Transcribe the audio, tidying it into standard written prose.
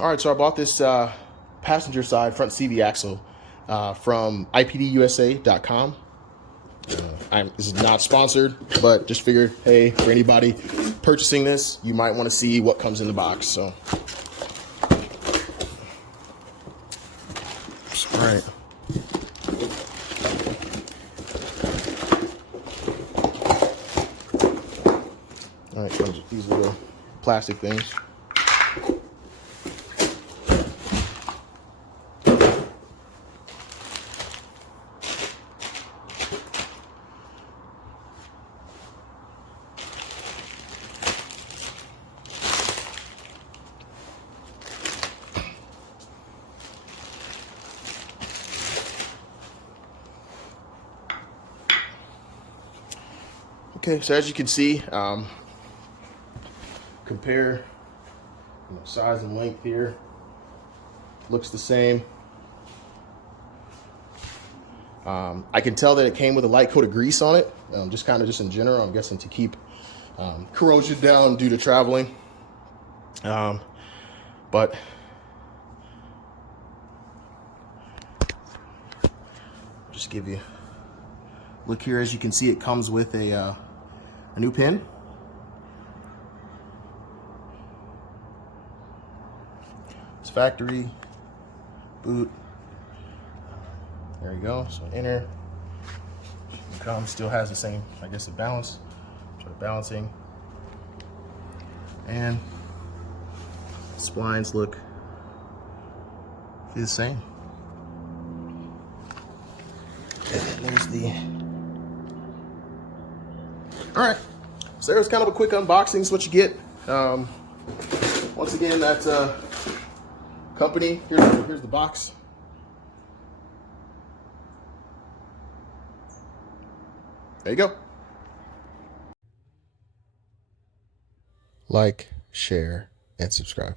All right, so I bought this passenger side front CV axle from ipdusa.com. This is not sponsored, but just figured, hey, for anybody purchasing this, you might want to see what comes in the box. So, all right. All right, comes with these little plastic things. Okay, so as you can see, compare size and length here. Looks the same. I can tell that it came with a light coat of grease on it, just in general. I'm guessing to keep corrosion down due to traveling. But just give you a look here. As you can see, it comes with a new pin. It's factory boot. There you go. So inner still has the same, I guess, the balance. Try balancing, and splines look the same. And there's the. All right. So there's kind of a quick unboxing. Is what you get. Once again, that company. Here's the box. There you go. Like, share, and subscribe.